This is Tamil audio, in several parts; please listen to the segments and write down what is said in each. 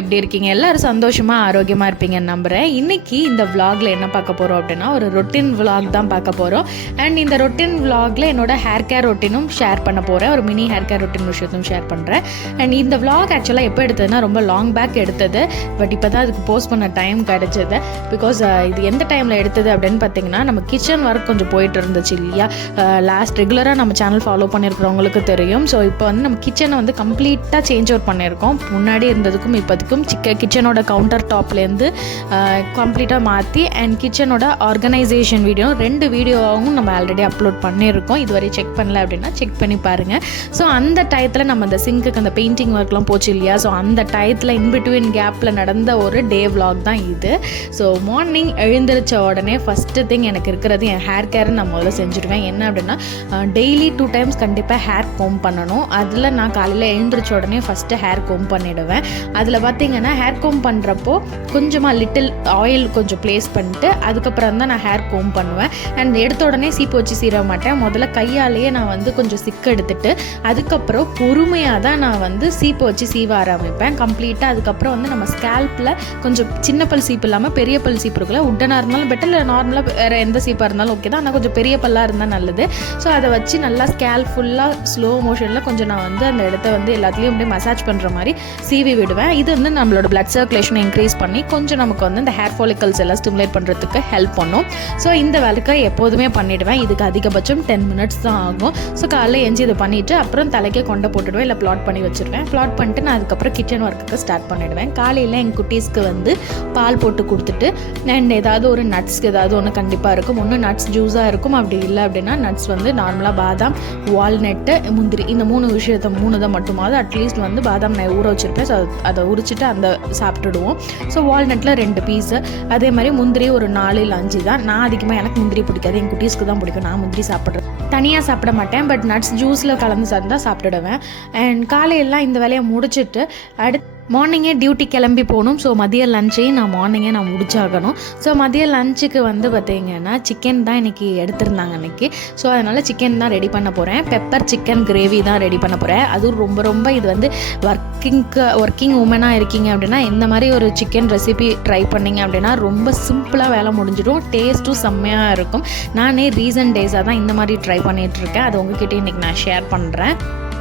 எப்படி இருக்கீங்க? எல்லாரும் சந்தோஷமாக ஆரோக்கியமாக இருப்பீங்கன்னு நம்புகிறேன். இன்றைக்கி இந்த விலாகில் என்ன பார்க்க போகிறோம் அப்படின்னா, ஒரு ரொட்டீன் விலாக் தான் பார்க்க போகிறோம். அண்ட் இந்த ரொட்டீன் விலாகில் என்னோடய ஹேர் கேர் ரொட்டீனும் ஷேர் பண்ண போகிறேன். ஒரு மினி ஹேர் கேர் ரொட்டீன் விஷயத்தையும் ஷேர் பண்ணுறேன். அண்ட் இந்த விலாக் ஆக்சுவலாக எப்போ எடுத்ததுன்னா, ரொம்ப லாங் பேக் எடுத்தது. பட் இப்போ தான் அதுக்கு போஸ்ட் பண்ண டைம் கிடச்சிது. பிகாஸ் இது எந்த டைமில் எடுத்தது அப்படின்னு பார்த்தீங்கன்னா, நம்ம கிச்சன் ஒர்க் கொஞ்சம் போயிட்டு இருந்துச்சு இல்லையா. லாஸ்ட் ரெகுலராக நம்ம சேனல் ஃபாலோ பண்ணியிருக்கிறவங்களுக்கு தெரியும். ஸோ இப்போ வந்து நம்ம கிச்சனை வந்து கம்ப்ளீட்டாக சேஞ்ச் ஓவர் பண்ணியிருக்கோம். முன்னாடி இருந்ததுக்கும் இப்போதுக்கும் கிச்சனோட கவுண்டர் டாப்லேருந்து கம்ப்ளீட்டாக மாற்றி அண்ட் கிச்சனோட ஆர்கனைசேஷன் வீடியோ 2 வீடியோவும் நம்ம ஆல்ரெடி அப்லோட் பண்ணியிருக்கோம். இதுவரை செக் பண்ணல அப்படின்னா செக் பண்ணி பாருங்கள். ஸோ அந்த டயத்தில் நம்ம அந்த சிங்க்குக்கு அந்த பெயிண்டிங் ஒர்க்லாம் போச்சு இல்லையா. ஸோ அந்த டயத்தில் இன்பிட்வீன் கேப்பில் நடந்த ஒரு டே விலாக் தான் இது. ஸோ மார்னிங் எழுந்திரிச்ச உடனே ஃபஸ்ட்டு திங் எனக்கு இருக்கிறது என் ஹேர் கேரை நான் முதல்ல செஞ்சுருவேன். என்ன அப்படின்னா, டெய்லி 2 டைம்ஸ் கண்டிப்பாக ஹேர் கோம் பண்ணணும். அதில் நான் காலையில் எழுந்திரிச்ச உடனே ஃபஸ்ட்டு ஹேர் கோம் பண்ணிவிடுவேன். அதில் பார்த்திங்கன்னா ஹேர் கோம் பண்ணுறப்போ கொஞ்சமாக லிட்டில் ஆயில் கொஞ்சம் ப்ளேஸ் பண்ணிட்டு அதுக்கப்புறம் தான் நான் ஹேர் கோம் பண்ணுவேன். அண்ட் எடுத்த உடனே சீப்பு வச்சு சீர மாட்டேன். முதல்ல கையாலேயே நான் வந்து கொஞ்சம் சிக்கு எடுத்துட்டு அதுக்கப்புறம் பொறுமையாக தான் நான் வந்து சீப்பு வச்சு சீவ ஆரம்பிப்பேன் கம்ப்ளீட்டாக. அதுக்கப்புறம் வந்து நம்ம ஸ்கேல்பில் கொஞ்சம் சின்ன பல் சீப்பு இல்லாமல் பெரிய பல் சீப்பு இருக்குல்ல, உட்டனாக இருந்தாலும் பெட்டர், இல்லை நார்மலாக வேறு எந்த சீப்பாக இருந்தாலும் ஓகே தான், ஆனால் கொஞ்சம் பெரிய பல்லாக இருந்தால் நல்லது. ஸோ அதை வச்சு நல்லா ஸ்கேல் ஃபுல்லாக ஸ்லோ மோஷனில் கொஞ்சம் நான் வந்து அந்த இடத்த வந்து எல்லாத்துலேயும் அப்படியே மசாஜ் பண்ணுற மாதிரி சீவி விடுவேன். இது வந்து நம்மளோட பிளட் சர்க்குலேஷனை இன்க்ரீஸ் பண்ணி கொஞ்சம் நமக்கு வந்து இந்த ஹேர் ஃபாலிக்கல்ஸ் எல்லாம் ஸ்டிமுலேட் பண்ணுறதுக்கு ஹெல்ப் பண்ணும். ஸோ இந்த வேலைக்கு எப்போதுமே பண்ணிவிடுவேன். இதுக்கு அதிகபட்சம் 10 மினிட்ஸ் தான் ஆகும். ஸோ காலையில் எஞ்சி இதை பண்ணிவிட்டு அப்புறம் தலைக்கே கொண்டை போட்டுடுவேன், இல்லை ப்ளாட் பண்ணி வச்சுருவேன். ப்ளாட் பண்ணிட்டு நான் அதுக்கப்புறம் கிச்சன் ஒர்க்குக்கு ஸ்டார்ட் பண்ணிவிடுவேன். காலையில் எங்கள் குட்டீஸ்க்கு வந்து பால் போட்டு கொடுத்துட்டு அண்ட் ஏதாவது ஒரு நட்ஸ்க்கு ஏதாவது ஒன்று கண்டிப்பாக இருக்கும். ஒன்று நட்ஸ் ஜூஸாக இருக்கும், அப்படி இல்லை அப்படின்னா நட்ஸ் வந்து நார்மலாக பாதாம், வால்நட்டு, முந்திரி, இந்த 3 விஷயத்தை 3 தான் மட்டுமாவது அட்லீஸ்ட் வந்து பாதாம் நான் ஊற வச்சுருப்பேன். ஸோ அதை உரிச்சிட்டு அந்த சாப்பிட்டுடுவோம். ஸோ வால்நட்டில் 2 பீஸு, அதே மாதிரி முந்திரி ஒரு 4 இல்லை 5 தான். நான் அதிகமாக எனக்கு முந்திரி பிடிக்காது, எங்கள் குட்டீஸ்க்கு தான் பிடிக்கும். நான் முந்திரி சாப்பிட்றேன், தனியாக சாப்பிட மாட்டேன். பட் நட்ஸ் ஜூஸில் கலந்து சாப்பிட்டா சாப்பிட்டுடுவேன். அண்ட் காலையெல்லாம் இந்த வேலையை முடிச்சுட்டு அடுத்து மார்னிங்கே டியூட்டி கிளம்பி போகணும். ஸோ மதிய லஞ்சையும் நான் மார்னிங்கே நான் முடிச்சாகணும். ஸோ மதிய லஞ்சுக்கு வந்து பார்த்திங்கன்னா சிக்கன் தான் இன்றைக்கி எடுத்திருந்தாங்க அன்றைக்கி. ஸோ அதனால் சிக்கன் தான் ரெடி பண்ண போகிறேன். பெப்பர் சிக்கன் கிரேவி தான் ரெடி பண்ண போகிறேன். அதுவும் ரொம்ப இது வந்து ஒர்க்கிங் உமனாக இருக்கீங்க அப்படின்னா இந்த மாதிரி ஒரு சிக்கன் ரெசிபி ட்ரை பண்ணிங்க அப்படின்னா ரொம்ப சிம்பிளாக வேலை முடிஞ்சிடும். டேஸ்ட்டும் செம்மையாக இருக்கும். நானே ரீசன்ட் டேஸாக தான் இந்த மாதிரி ட்ரை பண்ணிகிட்ருக்கேன். அது உங்ககிட்ட இன்றைக்கி நான் ஷேர் பண்ணுறேன்.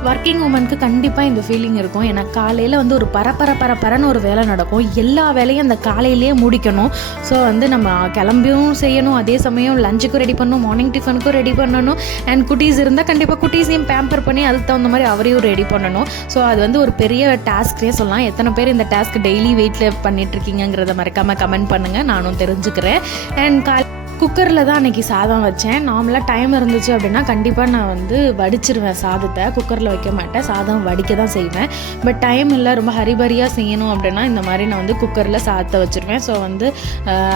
ஒர்க்கிங் உமனுக்கு கண்டிப்பாக இந்த ஃபீலிங் இருக்கும். ஏன்னா காலையில் வந்து ஒரு பரப்பரன்னு ஒரு வேலை நடக்கும். எல்லா வேலையும் அந்த காலையிலேயே முடிக்கணும். ஸோ வந்து நம்ம கிளம்பியும் செய்யணும், அதே சமயம் லஞ்சுக்கும் ரெடி பண்ணணும், மார்னிங் டிஃபனுக்கும் ரெடி பண்ணணும். அண்ட் குட்டீஸ் இருந்தால் கண்டிப்பாக குட்டீஸையும் பேம்பர் பண்ணி அதுக்கு தகுந்த மாதிரி அவரையும் ரெடி பண்ணணும். ஸோ அது வந்து ஒரு பெரிய டாஸ்க்னே சொல்லலாம். எத்தனை பேர் இந்த டாஸ்க் டெய்லி வெயிட்டில் பண்ணிகிட்ருக்கீங்கிறத மறக்காமல் கமெண்ட் பண்ணுங்கள், நானும் தெரிஞ்சுக்கிறேன். அண்ட் குக்கரில் தான் அன்றைக்கி சாதம் வச்சேன். நார்மலாக டைம் இருந்துச்சு அப்படின்னா கண்டிப்பாக நான் வந்து வடிச்சிருவேன் சாதத்தை. குக்கரில் வைக்க மாட்டேன், சாதம் வடிக்க தான் செய்வேன். பட் டைம் இல்லை, ரொம்ப ஹரிபரியாக செய்யணும் அப்படின்னா இந்த மாதிரி நான் வந்து குக்கரில் சாதத்தை வச்சுருவேன். ஸோ வந்து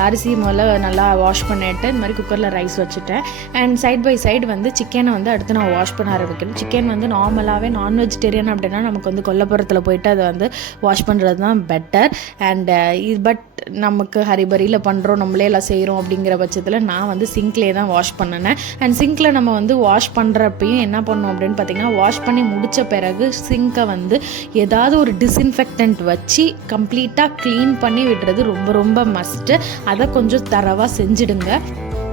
அரிசி முதல்ல நல்லா வாஷ் பண்ணிவிட்டு இந்த மாதிரி குக்கரில் ரைஸ் வச்சுட்டேன். அண்ட் சைட் பை சைடு வந்து சிக்கனை வந்து அடுத்து நான் வாஷ் பண்ண ஆரம்பிக்கணும். சிக்கன் வந்து நார்மலாகவே நான் வெஜிடேரியன் அப்படின்னா நமக்கு வந்து கொல்லப்புறத்தில் போயிட்டு அதை வந்து வாஷ் பண்ணுறது தான் பெட்டர். அண்ட் பட் நமக்கு ஹரிபரியில் பண்ணுறோம், நம்மளே எல்லாம் செய்கிறோம் அப்படிங்கிற பட்சத்தில் நான் வந்து சிங்க்லேயே தான் வாஷ் பண்ணினேன். அண்ட் சிங்க்கில் நம்ம வந்து வாஷ் பண்ணுறப்பையும் என்ன பண்ணோம் அப்படின்னு பார்த்திங்கன்னா, வாஷ் பண்ணி முடித்த பிறகு சிங்க்கை வந்து ஏதாவது ஒரு டிஸ்இன்ஃபெக்டன்ட் வச்சு கம்ப்ளீட்டாக க்ளீன் பண்ணி விடுறது ரொம்ப மஸ்ட்டு. அதை கொஞ்சம் தரவாக செஞ்சுடுங்க.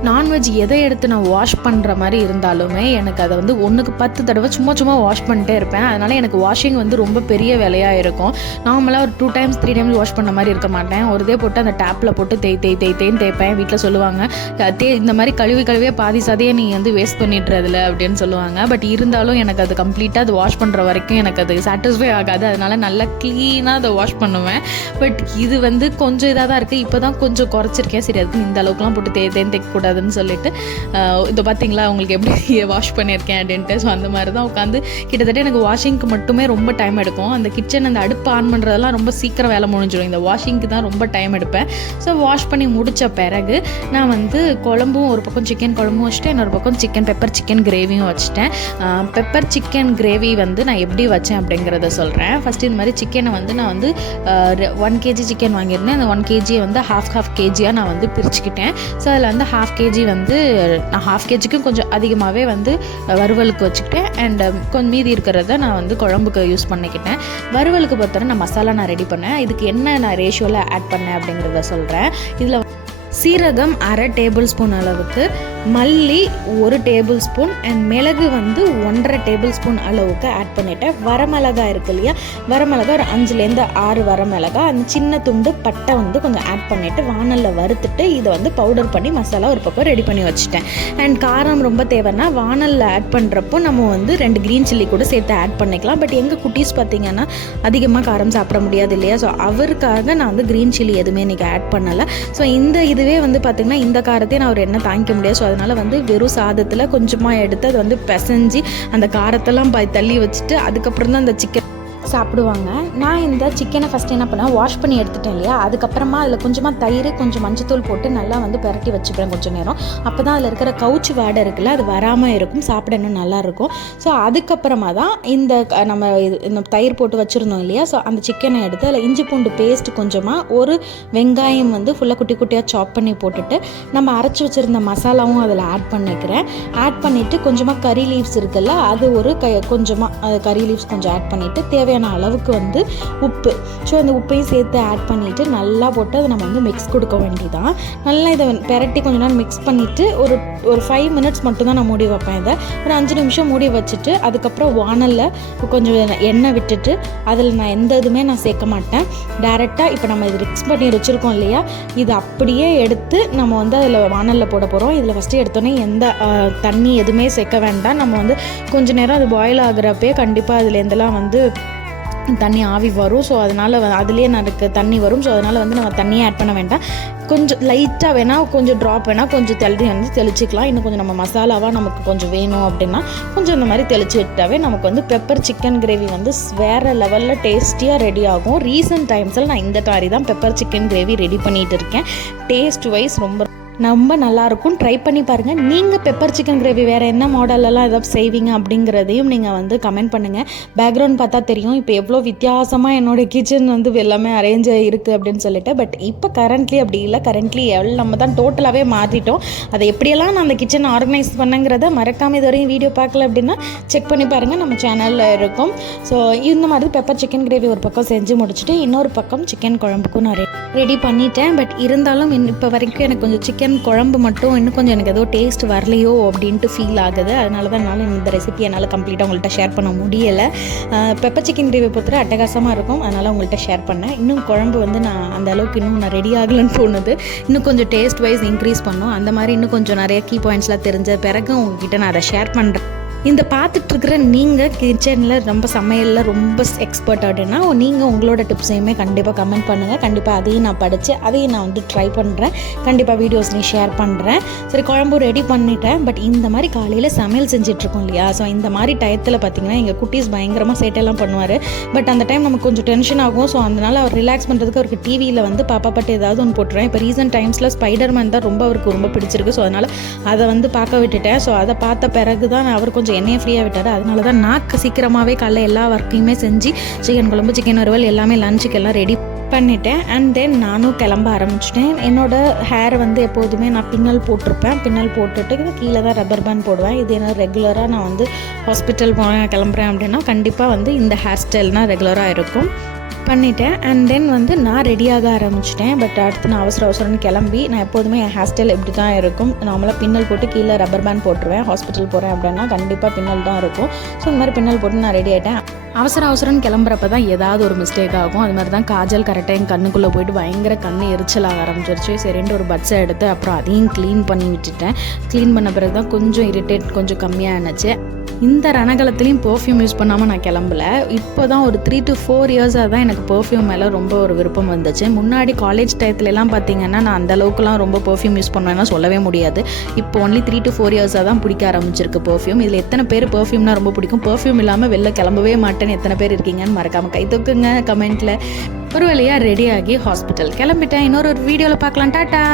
நான்வெஜ் எதை எடுத்து நான் வாஷ் பண்ணுற மாதிரி இருந்தாலுமே எனக்கு அதை வந்து 1க்கு 10 தடவை சும்மா வாஷ் பண்ணிட்டே இருப்பேன். அதனால் எனக்கு வாஷிங் வந்து ரொம்ப பெரிய வேலையாக இருக்கும். நார்மலாக ஒரு 2 டைம்ஸ் 3 டைம்ஸ் வாஷ் பண்ண மாதிரி இருக்க மாட்டேன். ஒருதே போட்டு அந்த டேப்பில் போட்டு தேய்ன்னு தேய்ப்பேன். வீட்டில் சொல்லுவாங்க, இந்த மாதிரி கழுவியே பாதி சாதியே நீ வந்து வேஸ்ட் பண்ணிடுறதில்ல அப்படின்னு சொல்லுவாங்க. பட் இருந்தாலும் எனக்கு அது கம்ப்ளீட்டாக அது வாஷ் பண்ணுற வரைக்கும் எனக்கு அது சாட்டிஸ்ஃபை ஆகாது. அதனால் நல்லா க்ளீனாக அதை வாஷ் பண்ணுவேன். பட் இது வந்து கொஞ்சம் இதாக தான் இருக்குது. இப்போ தான் கொஞ்சம் குறைச்சிருக்கேன். சரி, அதுக்கு இந்த அளவுக்குலாம் போட்டு தேய்க்கூடாதுன்னு சொல்லிட்டு இதை பார்த்தீங்களா உங்களுக்கு எப்படி வாஷ் பண்ணியிருக்கேன் அப்படின்ட்டு. ஸோ அந்த மாதிரி தான் உட்காந்து கிட்டத்தட்ட எனக்கு வாஷிங்க்கு மட்டுமே ரொம்ப டைம் எடுக்கும். அந்த கிச்சன் அந்த அடுப்பு ஆன் பண்ணுறதெல்லாம் ரொம்ப சீக்கிரம் வேலை முடிஞ்சிடும். இந்த வாஷிங்க்கு தான் ரொம்ப டைம் எடுப்பேன். ஸோ வாஷ் பண்ணி முடித்த பிறகு நான் வந்து குழம்பும் ஒரு பக்கம் சிக்கன் குழம்பும் வச்சுட்டு இன்னொரு பக்கம் பெப்பர் சிக்கன் கிரேவியும் வச்சுட்டேன். பெப்பர் சிக்கன் கிரேவி வந்து நான் எப்படி வச்சேன் அப்படிங்கிறத சொல்கிறேன். ஃபஸ்ட்டு இந்த மாதிரி சிக்கனை வந்து நான் வந்து 1 kg சிக்கன் வாங்கியிருந்தேன். அந்த 1 kg வந்து half kg நான் வந்து பிரிச்சுக்கிட்டேன். ஸோ அதில் வந்து half கேஜி வந்து நான் ஹாஃப் கேஜிக்கும் கொஞ்சம் அதிகமாகவே வந்து வறுவலுக்கு வச்சுக்கிட்டேன். அண்ட் கொஞ்சம் மீதி இருக்கிறத நான் வந்து குழம்புக்கு யூஸ் பண்ணிக்கிட்டேன். வறுவலுக்கு பொறுத்தவரை நான் மசாலா நான் ரெடி பண்ணேன். இதுக்கு என்ன நான் ரேஷியோவில் ஆட் பண்ணேன் அப்படிங்கிறத சொல்கிறேன். இதில் சீரகம் 1/2 டேபிள் ஸ்பூன் அளவுக்கு, மல்லி 1 டேபிள் ஸ்பூன் அண்ட் மிளகு வந்து 1.5 டேபிள் ஸ்பூன் அளவுக்கு ஆட் பண்ணிவிட்டேன். வரமிளகாய் இருக்குது இல்லையா, வரமிளகாய் ஒரு 5லேருந்து 6 வரமிளகாய், அந்த சின்ன துண்டு பட்டை வந்து கொஞ்சம் ஆட் பண்ணிவிட்டு வானலில் வறுத்துட்டு இதை வந்து பவுடர் பண்ணி மசாலா ஒரு பக்கம் ரெடி பண்ணி வச்சுட்டேன். அண்ட் காரம் ரொம்ப தேவைன்னா வானலில் ஆட் பண்ணுறப்போ நம்ம வந்து 2 க்ரீன் சில்லி கூட சேர்த்து ஆட் பண்ணிக்கலாம். பட் எங்கள் குட்டீஸ் பார்த்திங்கன்னா அதிகமாக காரம் சாப்பிட முடியாது இல்லையா, ஸோ அவருக்காக நான் வந்து க்ரீன் சில்லி எதுவுமே இன்றைக்கி ஆட் பண்ணலை. ஸோ இதுவே வந்து பார்த்திங்கன்னா இந்த காரத்தையும் நான் ஒரு எண்ணெய் தாங்கிக்க முடியாது. ஸோ அதனால் வந்து வெறும் சாதத்தில் கொஞ்சமாக எடுத்து அதை வந்து பிசைஞ்சு அந்த காரத்தெல்லாம் தள்ளி வச்சுட்டு அதுக்கப்புறம் தான் அந்த சிக்கன் சாப்பிடுவாங்க. நான் இந்த சிக்கனை ஃபஸ்ட்டு என்ன பண்ணேன், வாஷ் பண்ணி எடுத்துட்டேன் இல்லையா, அதுக்கப்புறமா அதில் கொஞ்சமாக தயிர் கொஞ்சம் மஞ்சத்தூள் போட்டு நல்லா வந்து பெரட்டி வச்சுப்பேன் கொஞ்சம் நேரம். அப்போ தான் அதில் இருக்கிற கவுச்சி வாடை இருக்குல்ல அது வராமல் இருக்கும், சாப்பிட இன்னும் நல்லாயிருக்கும். ஸோ அதுக்கப்புறமா தான் நம்ம இந்த தயிர் போட்டு வச்சுருந்தோம் இல்லையா, ஸோ அந்த சிக்கனை எடுத்து அதில் இஞ்சி பூண்டு பேஸ்ட் கொஞ்சமாக, ஒரு வெங்காயம் வந்து ஃபுல்லாக குட்டி குட்டியாக சாப் பண்ணி போட்டுட்டு நம்ம அரைச்சி வச்சுருந்த மசாலாவும் அதில் ஆட் பண்ணிக்கிறேன். ஆட் பண்ணிவிட்டு கொஞ்சமாக கறி லீவ்ஸ் இருக்குல்ல அது ஒரு கொஞ்சமாக கறி லீவ்ஸ் கொஞ்சம் ஆட் பண்ணிவிட்டு தேவையான அளவுக்கு வந்து உப்பு, ஸோ அந்த உப்பையும் சேர்த்து ஆட் பண்ணிவிட்டு நல்லா போட்டு அதை நம்ம வந்து மிக்ஸ் கொடுக்க வேண்டியதான். நல்லா இதை பெரட்டி கொஞ்ச நேரம் மிக்ஸ் பண்ணிவிட்டு ஒரு 5 மினிட்ஸ் மட்டும் தான் நான் மூடி வைப்பேன். இதை ஒரு 5 நிமிஷம் மூடி வச்சுட்டு அதுக்கப்புறம் வானலில் கொஞ்சம் எண்ணெய் விட்டுட்டு அதில் நான் எந்த இதுவுமே நான் சேர்க்க மாட்டேன். டேரெக்டாக இப்போ நம்ம இது மிக்ஸ் பண்ணி வச்சுருக்கோம் இல்லையா, இது அப்படியே எடுத்து நம்ம வந்து அதில் வானலில் போட போகிறோம். இதில் ஃபஸ்ட்டு எடுத்தோன்னே எந்த தண்ணி எதுவுமே சேர்க்க வேண்டாம். நம்ம வந்து கொஞ்சம் நேரம் அது பாயில் ஆகுறப்பே கண்டிப்பாக அதில் எந்தெல்லாம் வந்து தண்ணி ஆவி வரும். ஸோ அதனால் அதுலேயே எனக்கு தண்ணி வரும். ஸோ அதனால் வந்து நம்ம தண்ணியே ஆட் பண்ண வேண்டாம். கொஞ்சம் லைட்டாக வேணால் கொஞ்சம் ட்ராப் வேணால் கொஞ்சம் வந்து தெளிச்சிக்கலாம். இன்னும் கொஞ்சம் நம்ம மசாலாவாக நமக்கு கொஞ்சம் வேணும் அப்படின்னா கொஞ்சம் இந்த மாதிரி தெளித்து விட்டாவே நமக்கு வந்து பெப்பர் சிக்கன் கிரேவி வந்து வேறு லெவலில் டேஸ்டியாக ரெடி ஆகும். ரீசன்ட் டைம்ஸில் நான் இந்த மாதிரி தான் பெப்பர் சிக்கன் கிரேவி ரெடி பண்ணிகிட்டு இருக்கேன். டேஸ்ட் வைஸ் ரொம்ப நல்லாயிருக்கும். ட்ரை பண்ணி பாருங்கள். நீங்கள் பெப்பர் சிக்கன் கிரேவி வேறு என்ன மாடலெல்லாம் ஏதாவது செய்வீங்க அப்படிங்கிறதையும் நீங்கள் வந்து கமெண்ட் பண்ணுங்கள். பேக்ரவுண்ட் பார்த்தா தெரியும் இப்போ எவ்வளோ வித்தியாசமாக என்னோடய கிச்சன் வந்து எல்லாமே அரேஞ்ச் இருக்குது அப்படின்னு சொல்லிட்டு. பட் இப்போ கரண்ட்லி அப்படி இல்லை. கரண்ட்லி நம்ம தான் டோட்டலாகவே மாற்றிட்டோம். அதை எப்படியெல்லாம் நான் அந்த கிச்சன் ஆர்கனைஸ் பண்ணுங்கிறத மறக்காமல் இது வரையும் வீடியோ பார்க்கல அப்படின்னா செக் பண்ணி பாருங்கள், நம்ம சேனலில் இருக்கும். ஸோ இந்த மாதிரி பெப்பர் சிக்கன் கிரேவி ஒரு பக்கம் செஞ்சு முடிச்சுட்டு இன்னொரு பக்கம் சிக்கன் குழம்புக்கும் நான் ரெடி பண்ணிட்டேன். பட் இருந்தாலும் இப்போ வரைக்கும் எனக்கு கொஞ்சம் சிக்கன் குழம்பு மட்டும் இன்னும் கொஞ்சம் எனக்கு ஏதோ டேஸ்ட் வரலையோ அப்படின்ட்டு ஃபீல் ஆகுது. அதனால தான் என்னால் இந்த ரெசிபி என்னால் கம்ப்ளீட்டாக உங்கள்கிட்ட ஷேர் பண்ண முடியலை. பெப்பர் சிக்கன் கிரேவி பொறுத்தவரை அட்டகாசமாக இருக்கும், அதனால் உங்கள்கிட்ட ஷேர் பண்ணேன். இன்னும் குழம்பு வந்து நான் அந்த அளவுக்கு இன்னும் நான் ரெடி ஆகலைன்னு தோணுது. இன்னும் கொஞ்சம் டேஸ்ட் வைஸ் இன்க்ரீஸ் பண்ணும். அந்த மாதிரி இன்னும் கொஞ்சம் நிறைய கீ பாயிண்ட்ஸ்லாம் தெரிஞ்ச பிறகு உங்ககிட்ட நான் அதை ஷேர் பண்ணுறேன். இந்த பார்த்துட்ருக்குற நீங்கள் கிச்சனில் ரொம்ப சமையலில் ரொம்ப எக்ஸ்பர்ட் அப்படின்னா நீங்கள் உங்களோட டிப்ஸையுமே கண்டிப்பாக கமெண்ட் பண்ணுங்கள். கண்டிப்பாக அதையும் நான் படித்து அதையும் நான் வந்து ட்ரை பண்ணுறேன். கண்டிப்பாக வீடியோஸ்லையும் ஷேர் பண்ணுறேன். சரி, குழம்பு ரெடி பண்ணிட்டேன். பட் இந்த மாதிரி காலையில் சமையல் செஞ்சிட்ருக்கோம் இல்லையா, ஸோ இந்த மாதிரி டயத்தில் பார்த்திங்கன்னா எங்கள் குட்டீஸ் பயங்கரமாக சேட்டையெல்லாம் பண்ணுவார். பட் அந்த டைம் நமக்கு கொஞ்சம் டென்ஷன் ஆகும். ஸோ அதனால் அவர் ரிலாக்ஸ் பண்ணுறதுக்கு அவருக்கு டிவியில் வந்து பாப்பா பாட்டு ஏதாவது ஒன்று போட்டுருவேன். இப்போ ரீசன்ட் டைம்ஸில் ஸ்பைடர்மேன் தான் அவருக்கு ரொம்ப பிடிச்சிருக்கு. ஸோ அதனால் அதை வந்து பார்க்க விட்டுட்டேன். ஸோ அதை பார்த்த பிறகு தான் அவர் கொஞ்சம் என்னையை ஃப்ரீயாக விட்டார். அதனால தான் நான் சீக்கிரமாகவே காலைல எல்லா ஒர்க்கையுமே செஞ்சு சிக்கன் குழம்பு, சிக்கன் வறுவல் எல்லாமே லஞ்சுக்கு எல்லாம் ரெடி பண்ணிட்டேன். அண்ட் தென் நானும் கிளம்ப ஆரம்பிச்சிட்டேன். என்னோடய ஹேர் வந்து எப்போதுமே நான் பின்னல் போட்டிருப்பேன். பின்னல் போட்டுட்டு கீழே தான் ரப்பர் பேண்ட் போடுவேன். இது என்ன ரெகுலராக நான் வந்து ஹாஸ்பிட்டல் கிளம்புறேன் அப்படின்னா கண்டிப்பாக வந்து இந்த ஹேர் ஸ்டைல்னால் ரெகுலராக இருக்கும். பண்ணிட்டேன். அண்ட் தென் வந்து நான் ரெடியாக ஆரம்பிச்சிட்டேன். பட் அடுத்து நான் அவசரம்னு கிளம்பி நான் எப்போதுமே என் ஹேர் ஸ்டைல் இப்படி தான் இருக்கும். நார்மலாக பின்னல் போட்டு கீழே ரப்பர் பேண்ட் போட்டுருவேன். ஹாஸ்பிட்டல் போகிறேன் அப்படின்னா கண்டிப்பாக பின்னல் தான் இருக்கும். ஸோ இந்த மாதிரி பின்னல் போட்டு நான் ரெடி ஆகிட்டேன். அவசரம்னு கிளம்புறப்ப தான் ஏதாவது ஒரு மிஸ்டேக் ஆகும். அது மாதிரி தான் காஜல் கரெக்டாக என் கண்ணுக்குள்ளே போயிட்டு பயங்கர கண் எரிச்சலாக ஆரம்பிச்சிருச்சு. சரின்ட்டு ஒரு பட்ஸை எடுத்து அப்புறம் அதையும் க்ளீன் பண்ணி விட்டுட்டேன். க்ளீன் பண்ண பிறகு தான் கொஞ்சம் இரிட்டேட் கொஞ்சம் கம்மியாக இருந்துச்சு. இந்த ரணகாலத்துலேயும் பர்ஃப்யூம் யூஸ் பண்ணாமல் நான் கிளம்பல. இப்போ தான் ஒரு 3 to 4 இயர்ஸாக தான் எனக்கு பர்ஃப்யூம் மேலே ரொம்ப ஒரு விருப்பம் வந்துச்சு. முன்னாடி காலேஜ் டயத்துலலாம் பார்த்திங்கன்னா நான் அந்த அளவுக்குலாம் ரொம்ப பர்ஃப்யூம் யூஸ் பண்ணுவேன்னா சொல்லவே முடியாது. இப்போ ஒன்லி 3 to 4 இயர்ஸாக தான் பிடிக்க ஆரம்பிச்சிருக்கு பர்ஃப்யூம். இதில் எத்தனை பேர் பர்ஃப்யூம்னா ரொம்ப பிடிக்கும், பர்ஃப்யூம் இல்லாமல் வெளில கிளம்பவே மாட்டேன்னு எத்தனை பேர் இருக்கீங்கன்னு மறக்காமல் கை தூக்குங்க கமெண்ட்டில். ஒரு வழியாக ரெடியாகி ஹாஸ்பிட்டல் கிளம்பிட்டேன். இன்னொரு வீடியோவில் பார்க்கலாம். டாட்டா.